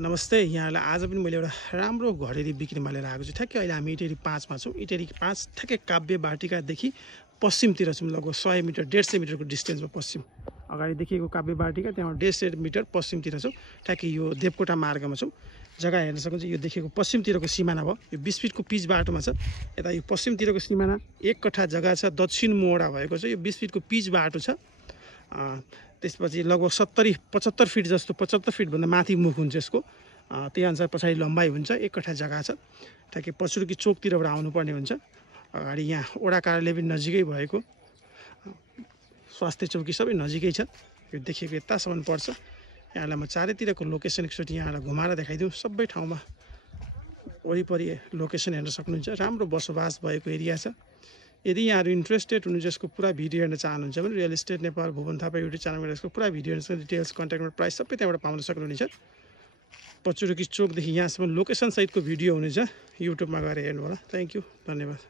नमस्ते यहाँलाई आज पनि मैले एउटा राम्रो घडेरी बिक्रीमा लिएर आएको छु। ठ्याक्कै अहिले हामी इटेरी 5 मा छौँ। इटेरी 5 ठ्याक्कै काव्य बाटिकादेखि पश्चिमतिर छौँ। लगभग 100 मिटर 150 मिटरको डिस्टेन्समा पश्चिम अगाडि देखिएको काव्य बाटिका, त्यहाँबाट 150 मिटर पश्चिमतिर छौँ। ठ्याक्कै यो देवकोटा मार्गमा छौँ। जग्गा हेर्न सक्नुहुन्छ, यो देखिएको पश्चिमतिरको सिमाना भयो। यो 20 फिटको पिच बाटोमा छ। यता यो पश्चिमतिरको सिमाना 1 कट्ठा जग्गा छ, दक्षिण मोडा भएको छ। यो 20 फिटको पिच बाटो छ। त्यसपछि लगभग 70-75 फिट जस्तो, 75 फिटभन्दा माथि मुख हुन्छ यसको। त्यही अनुसार पछाडि लम्बाइ हुन्छ। 1 कट्ठा जग्गा छ। ठ्याक्कै पछुर्की चोकतिरबाट आउनुपर्ने हुन्छ। अगाडि यहाँ वडा कार्यालय पनि नजिकै भएको, स्वास्थ्य चौकी सबै नजिकै छ। यो देखेको यतासम्म पर्छ। यहाँलाई म चारैतिरको लोकेसन एकचोटि यहाँलाई घुमाएर देखाइदिउँ। सबै ठाउँमा वरिपरि लोकेसन हेर्न सक्नुहुन्छ। राम्रो बसोबास भएको एरिया छ। यदि यहाँहरू इन्ट्रेस्टेड हुनुहुन्छ, यसको पुरा भिडियो हेर्न चाहनुहुन्छ भने real estate Nepal Bhuwan Thapa YouTube च्यानलमा यसको पुरा भिडियो हेर्न, डिटेल्स, कन्ट्याक्ट प्राइस सबै त्यहाँबाट पाउन सक्नुहुनेछ। पछुर्की चोकदेखि यहाँसम्म लोकेसन सहितको भिडियो हुनेछ। युट्युबमा गएर हेर्नु होला। थ्याङ्क यू, धन्यवाद।